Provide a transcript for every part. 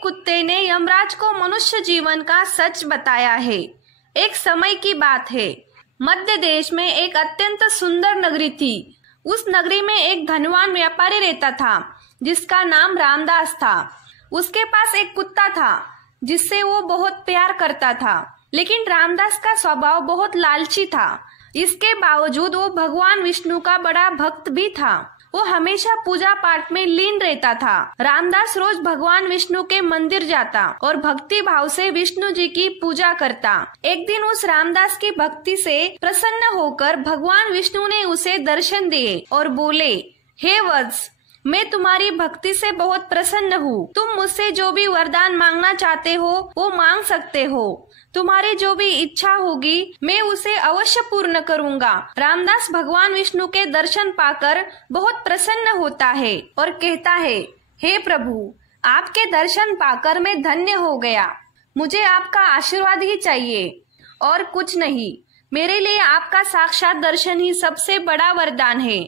एक कुत्ते ने यमराज को मनुष्य जीवन का सच बताया है। एक समय की बात है, मध्य देश में एक अत्यंत सुंदर नगरी थी। उस नगरी में एक धनवान व्यापारी रहता था जिसका नाम रामदास था। उसके पास एक कुत्ता था जिससे वो बहुत प्यार करता था, लेकिन रामदास का स्वभाव बहुत लालची था। इसके बावजूद वो भगवान विष्णु का बड़ा भक्त भी था। वो हमेशा पूजा पाठ में लीन रहता था। रामदास रोज भगवान विष्णु के मंदिर जाता और भक्ति भाव से विष्णु जी की पूजा करता। एक दिन उस रामदास की भक्ति से प्रसन्न होकर भगवान विष्णु ने उसे दर्शन दिए और बोले, हे वत्स, मैं तुम्हारी भक्ति से बहुत प्रसन्न हूँ। तुम मुझसे जो भी वरदान मांगना चाहते हो वो मांग सकते हो। तुम्हारी जो भी इच्छा होगी मैं उसे अवश्य पूर्ण करूँगा। रामदास भगवान विष्णु के दर्शन पाकर बहुत प्रसन्न होता है और कहता है, हे प्रभु, आपके दर्शन पाकर मैं धन्य हो गया। मुझे आपका आशीर्वाद ही चाहिए और कुछ नहीं। मेरे लिए आपका साक्षात दर्शन ही सबसे बड़ा वरदान है।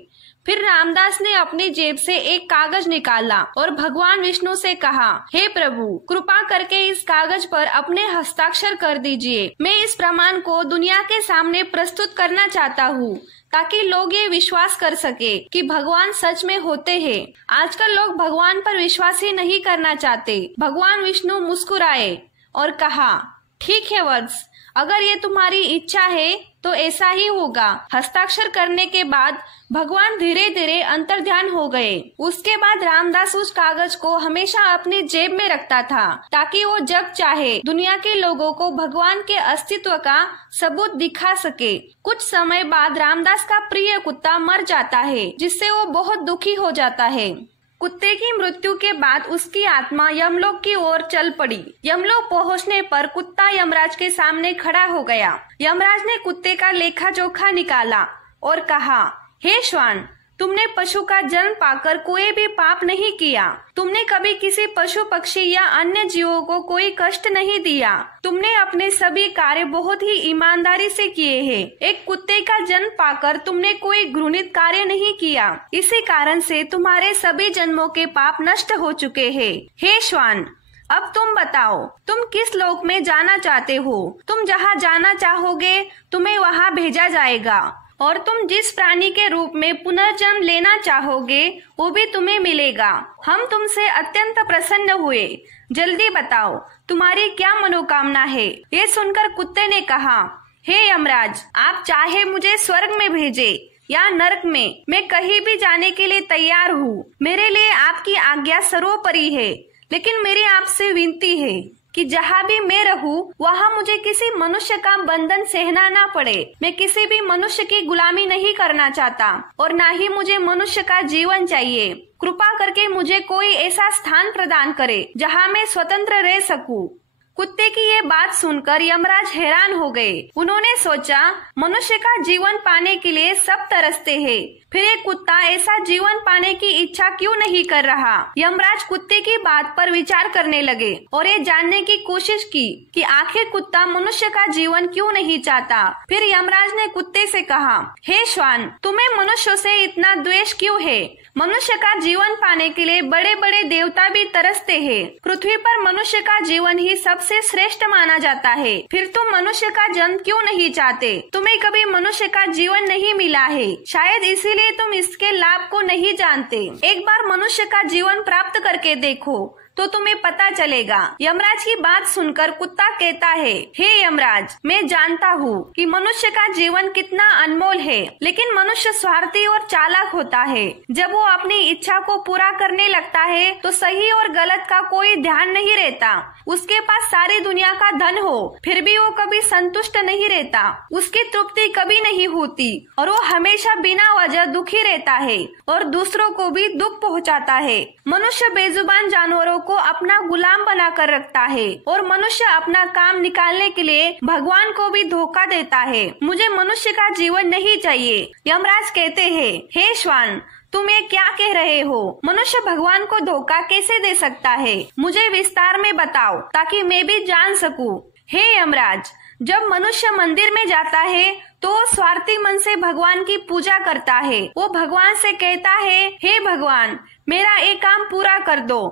फिर रामदास ने अपनी जेब से एक कागज निकाला और भगवान विष्णु से कहा, हे प्रभु, कृपा करके इस कागज पर अपने हस्ताक्षर कर दीजिए। मैं इस प्रमाण को दुनिया के सामने प्रस्तुत करना चाहता हूँ ताकि लोग ये विश्वास कर सके कि भगवान सच में होते हैं। आजकल लोग भगवान पर विश्वास ही नहीं करना चाहते। भगवान विष्णु मुस्कुराए और कहा, ठीक है वत्स, अगर ये तुम्हारी इच्छा है तो ऐसा ही होगा। हस्ताक्षर करने के बाद भगवान धीरे धीरे अंतर्ध्यान हो गए। उसके बाद रामदास उस कागज को हमेशा अपनी जेब में रखता था ताकि वो जब चाहे दुनिया के लोगों को भगवान के अस्तित्व का सबूत दिखा सके। कुछ समय बाद रामदास का प्रिय कुत्ता मर जाता है, जिससे वो बहुत दुखी हो जाता है। कुत्ते की मृत्यु के बाद उसकी आत्मा यमलोक की ओर चल पड़ी। यमलोक पहुंचने पर कुत्ता यमराज के सामने खड़ा हो गया। यमराज ने कुत्ते का लेखा जोखा निकाला और कहा, हे श्वान, तुमने पशु का जन्म पाकर कोई भी पाप नहीं किया। तुमने कभी किसी पशु पक्षी या अन्य जीवों को कोई कष्ट नहीं दिया। तुमने अपने सभी कार्य बहुत ही ईमानदारी से किए हैं। एक कुत्ते का जन्म पाकर तुमने कोई घृणित कार्य नहीं किया। इसी कारण से तुम्हारे सभी जन्मों के पाप नष्ट हो चुके हैं। हे श्वान, अब तुम बताओ, तुम किस लोक में जाना चाहते हो? तुम जहाँ जाना चाहोगे तुम्हें वहाँ भेजा जाएगा और तुम जिस प्राणी के रूप में पुनर्जन्म लेना चाहोगे वो भी तुम्हें मिलेगा। हम तुमसे अत्यंत प्रसन्न हुए। जल्दी बताओ, तुम्हारी क्या मनोकामना है? ये सुनकर कुत्ते ने कहा, हे यमराज, आप चाहे मुझे स्वर्ग में भेजे या नरक में, मैं कहीं भी जाने के लिए तैयार हूँ। मेरे लिए आपकी आज्ञा सर्वोपरि है, लेकिन मेरी आपसे विनती है कि जहाँ भी मैं रहूँ वहाँ मुझे किसी मनुष्य का बंधन सहना ना पड़े। मैं किसी भी मनुष्य की गुलामी नहीं करना चाहता और ना ही मुझे मनुष्य का जीवन चाहिए। कृपा करके मुझे कोई ऐसा स्थान प्रदान करे जहाँ मैं स्वतंत्र रह सकूँ। कुत्ते की ये बात सुनकर यमराज हैरान हो गए। उन्होंने सोचा, मनुष्य का जीवन पाने के लिए सब तरसते हैं, फिर एक कुत्ता ऐसा जीवन पाने की इच्छा क्यों नहीं कर रहा? यमराज कुत्ते की बात पर विचार करने लगे और ये जानने की कोशिश की कि आखिर कुत्ता मनुष्य का जीवन क्यों नहीं चाहता। फिर यमराज ने कुत्ते से कहा, हे श्वान, तुम्हें मनुष्यों से इतना द्वेष क्यों है? मनुष्य का जीवन पाने के लिए बड़े बड़े देवता भी तरसते हैं। पृथ्वी पर मनुष्य का जीवन ही सबसे श्रेष्ठ माना जाता है। फिर तुम मनुष्य का जन्म क्यों नहीं चाहते? तुम्हें कभी मनुष्य का जीवन नहीं मिला है, शायद इसीलिए तुम इसके लाभ को नहीं जानते। एक बार मनुष्य का जीवन प्राप्त करके देखो तो तुम्हें पता चलेगा। यमराज की बात सुनकर कुत्ता कहता है, हे यमराज, मैं जानता हूँ कि मनुष्य का जीवन कितना अनमोल है, लेकिन मनुष्य स्वार्थी और चालाक होता है। जब वो अपनी इच्छा को पूरा करने लगता है तो सही और गलत का कोई ध्यान नहीं रहता। उसके पास सारी दुनिया का धन हो फिर भी वो कभी संतुष्ट नहीं रहता। उसकी तृप्ति कभी नहीं होती और वो हमेशा बिना वजह दुखी रहता है और दूसरों को भी दुख पहुँचाता है। मनुष्य बेजुबान जानवरों को अपना गुलाम बनाकर रखता है और मनुष्य अपना काम निकालने के लिए भगवान को भी धोखा देता है। मुझे मनुष्य का जीवन नहीं चाहिए। यमराज कहते हैं, हे श्वान, तुम ये क्या कह रहे हो? मनुष्य भगवान को धोखा कैसे दे सकता है? मुझे विस्तार में बताओ ताकि मैं भी जान सकूं। हे यमराज, जब मनुष्य मंदिर में जाता है तो स्वार्थी मन से भगवान की पूजा करता है। वो भगवान से कहता है, हे भगवान, मेरा एक काम पूरा कर दो।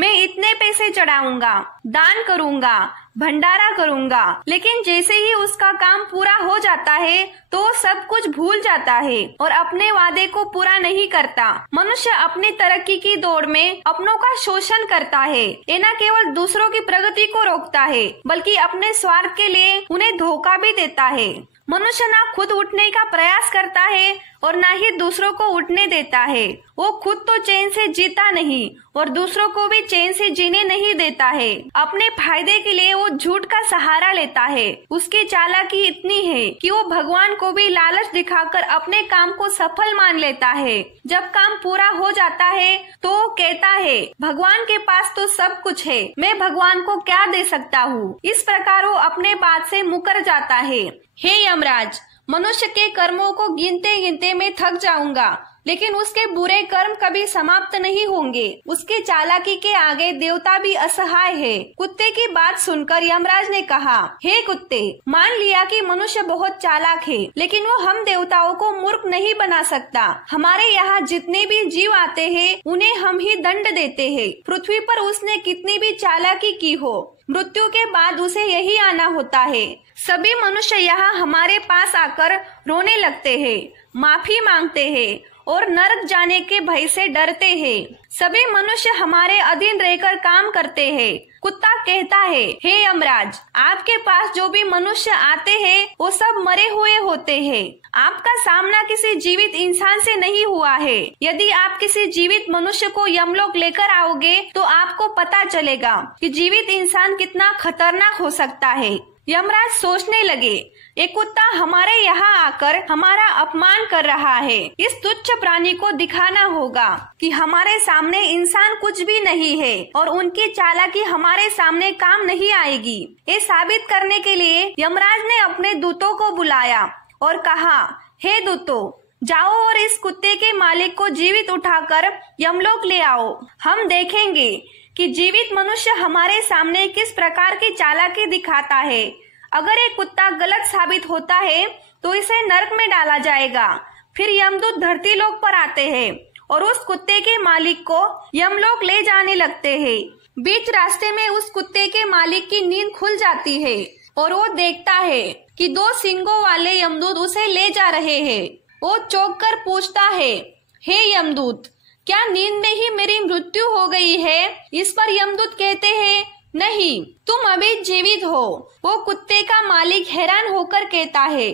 मैं इतने पैसे चढ़ाऊंगा, दान करूंगा, भंडारा करूंगा, लेकिन जैसे ही उसका काम पूरा हो जाता है तो सब कुछ भूल जाता है और अपने वादे को पूरा नहीं करता। मनुष्य अपनी तरक्की की दौड़ में अपनों का शोषण करता है। ये न केवल दूसरों की प्रगति को रोकता है बल्कि अपने स्वार्थ के लिए उन्हें धोखा भी देता है। मनुष्य ना खुद उठने का प्रयास करता है और ना ही दूसरों को उठने देता है। वो खुद तो चैन से जीता नहीं और दूसरों को भी चैन से जीने नहीं देता है। अपने फायदे के लिए वो झूठ का सहारा लेता है। उसकी चालाकी इतनी है कि वो भगवान को भी लालच दिखाकर अपने काम को सफल मान लेता है। जब काम पूरा हो जाता है तो वो कहता है, भगवान के पास तो सब कुछ है, मैं भगवान को क्या दे सकता हूँ। इस प्रकार वो अपने बात से मुकर जाता है। हे यमराज, मनुष्य के कर्मों को गिनते गिनते मैं थक जाऊंगा, लेकिन उसके बुरे कर्म कभी समाप्त नहीं होंगे। उसकी चालाकी के आगे देवता भी असहाय है। कुत्ते की बात सुनकर यमराज ने कहा, हे कुत्ते, मान लिया कि मनुष्य बहुत चालाक है, लेकिन वो हम देवताओं को मूर्ख नहीं बना सकता। हमारे यहाँ जितने भी जीव आते हैं उन्हें हम ही दंड देते हैं। पृथ्वी पर उसने कितनी भी चालाकी की हो, मृत्यु के बाद उसे यही आना होता है। सभी मनुष्य यहाँ हमारे पास आकर रोने लगते हैं, माफी मांगते हैं और नरक जाने के भय से डरते हैं। सभी मनुष्य हमारे अधीन रहकर काम करते हैं। कुत्ता कहता है, हे यमराज, आपके पास जो भी मनुष्य आते हैं वो सब मरे हुए होते हैं। आपका सामना किसी जीवित इंसान से नहीं हुआ है। यदि आप किसी जीवित मनुष्य को यमलोक लेकर आओगे तो आपको पता चलेगा कि जीवित इंसान कितना खतरनाक हो सकता है। यमराज सोचने लगे, ये कुत्ता हमारे यहाँ आकर हमारा अपमान कर रहा है। इस तुच्छ प्राणी को दिखाना होगा कि हमारे सामने इंसान कुछ भी नहीं है और उनकी चालाकी हमारे सामने काम नहीं आएगी। ये साबित करने के लिए यमराज ने अपने दूतों को बुलाया और कहा, हे दूतों, जाओ और इस कुत्ते के मालिक को जीवित उठाकर यमलोक ले आओ। हम देखेंगे कि जीवित मनुष्य हमारे सामने किस प्रकार की चालाकी दिखाता है। अगर एक कुत्ता गलत साबित होता है तो इसे नरक में डाला जाएगा। फिर यमदूत धरती लोक पर आते हैं और उस कुत्ते के मालिक को यमलोक ले जाने लगते हैं। बीच रास्ते में उस कुत्ते के मालिक की नींद खुल जाती है और वो देखता है कि 2 सींगों वाले यमदूत उसे ले जा रहे हैं। वो चौंक कर पूछता है, हे यमदूत, क्या नींद में ही मेरी मृत्यु हो गई है? इस पर यमदूत कहते हैं, नहीं, तुम अभी जीवित हो। वो कुत्ते का मालिक हैरान होकर कहता है,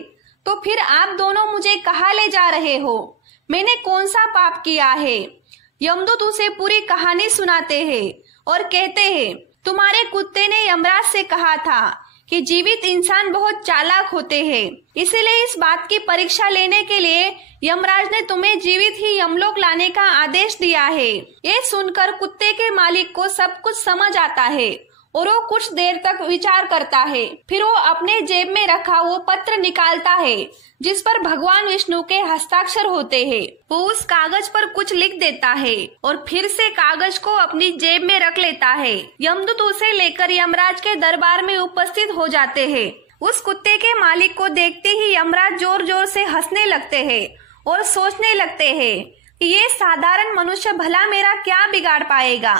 तो फिर आप दोनों मुझे कहाँ ले जा रहे हो? मैंने कौन सा पाप किया है? यमदूत उसे पूरी कहानी सुनाते हैं और कहते हैं, तुम्हारे कुत्ते ने यमराज से कहा था कि जीवित इंसान बहुत चालाक होते हैं, इसीलिए इस बात की परीक्षा लेने के लिए यमराज ने तुम्हें जीवित ही यमलोक लाने का आदेश दिया है। ये सुनकर कुत्ते के मालिक को सब कुछ समझ आता है और वो कुछ देर तक विचार करता है। फिर वो अपने जेब में रखा वो पत्र निकालता है जिस पर भगवान विष्णु के हस्ताक्षर होते हैं। वो उस कागज पर कुछ लिख देता है और फिर से कागज को अपनी जेब में रख लेता है। यमदूत उसे लेकर यमराज के दरबार में उपस्थित हो जाते हैं। उस कुत्ते के मालिक को देखते ही यमराज जोर जोर से हंसने लगते हैं और सोचने लगते हैं कि ये साधारण मनुष्य भला मेरा क्या बिगाड़ पाएगा।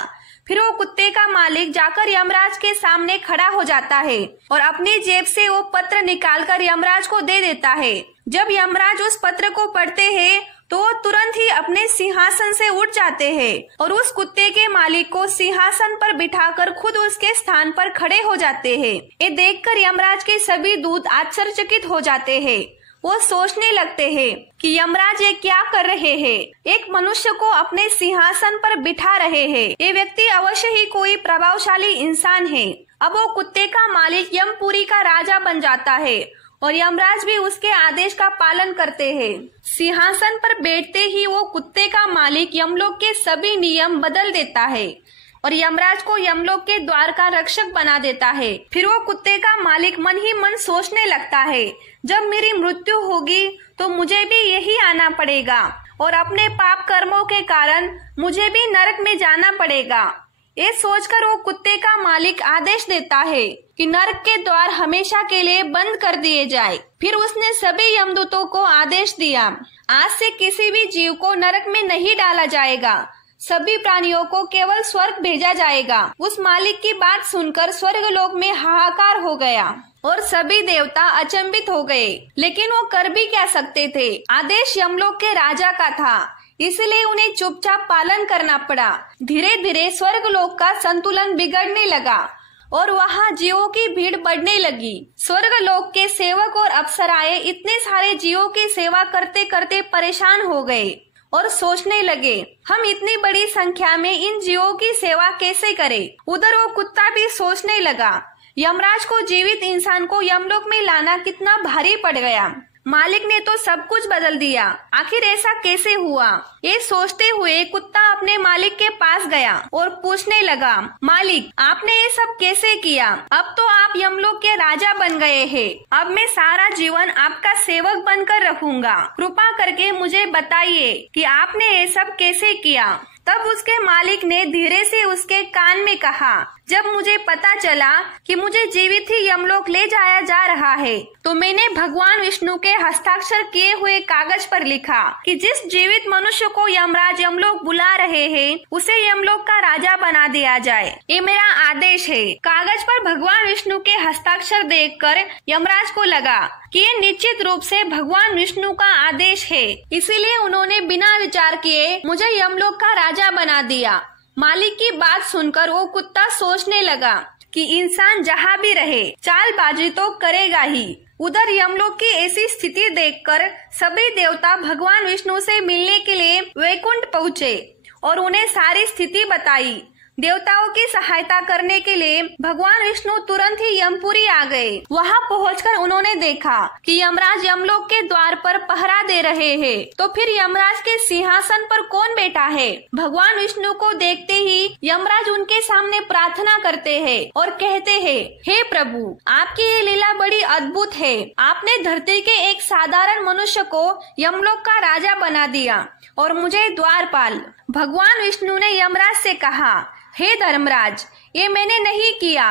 फिर वो कुत्ते का मालिक जाकर यमराज के सामने खड़ा हो जाता है और अपनी जेब से वो पत्र निकालकर यमराज को दे देता है। जब यमराज उस पत्र को पढ़ते हैं तो वो तुरंत ही अपने सिंहासन से उठ जाते हैं और उस कुत्ते के मालिक को सिंहासन पर बिठाकर खुद उसके स्थान पर खड़े हो जाते हैं। ये देखकर यमराज के सभी दूत आश्चर्यचकित हो जाते हैं। वो सोचने लगते हैं कि यमराज ये क्या कर रहे हैं? एक मनुष्य को अपने सिंहासन पर बिठा रहे हैं। ये व्यक्ति अवश्य ही कोई प्रभावशाली इंसान है। अब वो कुत्ते का मालिक यमपुरी का राजा बन जाता है और यमराज भी उसके आदेश का पालन करते हैं। सिंहासन पर बैठते ही वो कुत्ते का मालिक यमलोक के सभी नियम बदल देता है और यमराज को यमलोक के द्वार का रक्षक बना देता है। फिर वो कुत्ते का मालिक मन ही मन सोचने लगता है, जब मेरी मृत्यु होगी तो मुझे भी यही आना पड़ेगा और अपने पाप कर्मों के कारण मुझे भी नरक में जाना पड़ेगा। ये सोचकर वो कुत्ते का मालिक आदेश देता है कि नरक के द्वार हमेशा के लिए बंद कर दिए जाए। फिर उसने सभी यमदूतों को आदेश दिया, आज से किसी भी जीव को नरक में नहीं डाला जाएगा। सभी प्राणियों को केवल स्वर्ग भेजा जाएगा। उस मालिक की बात सुनकर स्वर्गलोक में हाहाकार हो गया और सभी देवता अचंभित हो गए, लेकिन वो कर भी क्या सकते थे। आदेश यमलोक के राजा का था, इसलिए उन्हें चुपचाप पालन करना पड़ा। धीरे धीरे स्वर्गलोक का संतुलन बिगड़ने लगा और वहाँ जीवों की भीड़ बढ़ने लगी। स्वर्गलोक के सेवक और अप्सराएं इतने सारे जीवों की सेवा करते करते परेशान हो गए और सोचने लगे, हम इतनी बड़ी संख्या में इन जीवों की सेवा कैसे करें। उधर वो कुत्ता भी सोचने लगा, यमराज को जीवित इंसान को यमलोक में लाना कितना भारी पड़ गया। मालिक ने तो सब कुछ बदल दिया, आखिर ऐसा कैसे हुआ। ये सोचते हुए कुत्ता अपने मालिक के पास गया और पूछने लगा, मालिक आपने ये सब कैसे किया। अब तो आप यमलोक के राजा बन गए हैं, अब मैं सारा जीवन आपका सेवक बनकर रहूंगा। कृपा करके मुझे बताइए कि आपने ये सब कैसे किया। तब उसके मालिक ने धीरे से उसके कान में कहा, जब मुझे पता चला कि मुझे जीवित ही यमलोक ले जाया जा रहा है, तो मैंने भगवान विष्णु के हस्ताक्षर किए हुए कागज पर लिखा कि जिस जीवित मनुष्य को यमराज यमलोक बुला रहे हैं, उसे यमलोक का राजा बना दिया जाए। ये मेरा आदेश है। कागज पर भगवान विष्णु के हस्ताक्षर देखकर यमराज को लगा कि ये निश्चित रूप से भगवान विष्णु का आदेश है, इसीलिए उन्होंने बिना विचार किए मुझे यमलोक का राजा बना दिया। मालिक की बात सुनकर वो कुत्ता सोचने लगा कि इंसान जहाँ भी रहे चालबाजी तो करेगा ही। उधर यमलोक की ऐसी स्थिति देखकर सभी देवता भगवान विष्णु से मिलने के लिए वैकुंठ पहुँचे और उन्हें सारी स्थिति बताई। देवताओं की सहायता करने के लिए भगवान विष्णु तुरंत ही यमपुरी आ गए। वहां पहुंचकर उन्होंने देखा कि यमराज यमलोक के द्वार पर पहरा दे रहे हैं। तो फिर यमराज के सिंहासन पर कौन बैठा है। भगवान विष्णु को देखते ही यमराज उनके सामने प्रार्थना करते हैं और कहते हैं, हे प्रभु, आपकी ये लीला बड़ी अद्भुत है। आपने धरती के एक साधारण मनुष्य को यमलोक का राजा बना दिया और मुझे द्वारपाल। भगवान विष्णु ने यमराज से कहा, हे धर्मराज, ये मैंने नहीं किया,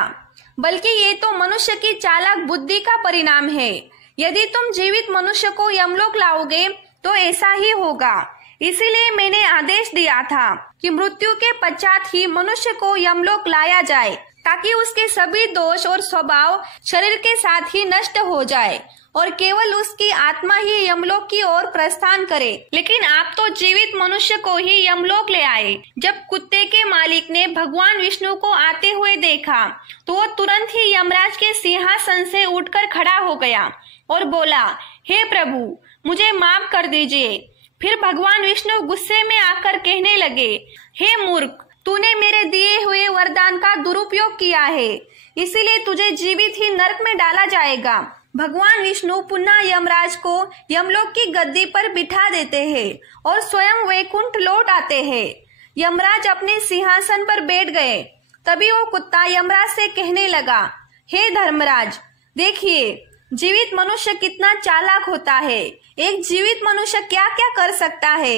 बल्कि ये तो मनुष्य की चालाक बुद्धि का परिणाम है। यदि तुम जीवित मनुष्य को यमलोक लाओगे तो ऐसा ही होगा। इसीलिए मैंने आदेश दिया था कि मृत्यु के पश्चात ही मनुष्य को यमलोक लाया जाए, ताकि उसके सभी दोष और स्वभाव शरीर के साथ ही नष्ट हो जाए और केवल उसकी आत्मा ही यमलोक की ओर प्रस्थान करे। लेकिन आप तो जीवित मनुष्य को ही यमलोक ले आए। जब कुत्ते के मालिक ने भगवान विष्णु को आते हुए देखा तो वो तुरंत ही यमराज के सिंहासन से उठकर खड़ा हो गया और बोला, हे प्रभु, मुझे माफ कर दीजिए। फिर भगवान विष्णु गुस्से में आकर कहने लगे, हे मूर्ख, तूने मेरे दिए हुए वरदान का दुरुपयोग किया है, इसीलिए तुझे जीवित ही नरक में डाला जाएगा। भगवान विष्णु पुनः यमराज को यमलोक की गद्दी पर बिठा देते हैं और स्वयं वैकुंठ लौट आते हैं। यमराज अपने सिंहासन पर बैठ गए। तभी वो कुत्ता यमराज से कहने लगा, हे धर्मराज, देखिए जीवित मनुष्य कितना चालाक होता है। एक जीवित मनुष्य क्या क्या कर सकता है।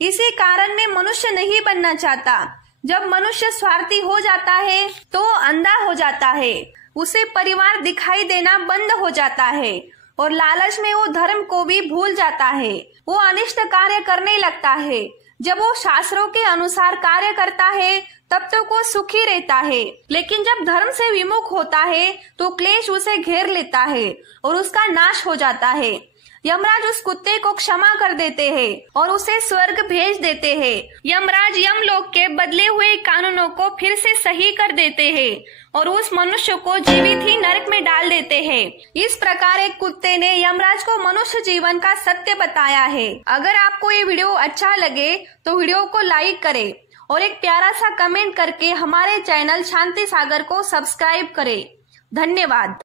इसी कारण मैं मनुष्य नहीं बनना चाहता। जब मनुष्य स्वार्थी हो जाता है तो वो अंधा हो जाता है, उसे परिवार दिखाई देना बंद हो जाता है और लालच में वो धर्म को भी भूल जाता है। वो अनिष्ट कार्य करने लगता है। जब वो शास्त्रों के अनुसार कार्य करता है तब तो वो सुखी रहता है, लेकिन जब धर्म से विमुख होता है तो क्लेश उसे घेर लेता है और उसका नाश हो जाता है। यमराज उस कुत्ते को क्षमा कर देते हैं और उसे स्वर्ग भेज देते हैं। यमराज यमलोक के बदले हुए कानूनों को फिर से सही कर देते हैं और उस मनुष्य को जीवित ही नरक में डाल देते हैं। इस प्रकार एक कुत्ते ने यमराज को मनुष्य जीवन का सत्य बताया है। अगर आपको ये वीडियो अच्छा लगे तो वीडियो को लाइक करें और एक प्यारा सा कमेंट करके हमारे चैनल शांति सागर को सब्सक्राइब करें। धन्यवाद।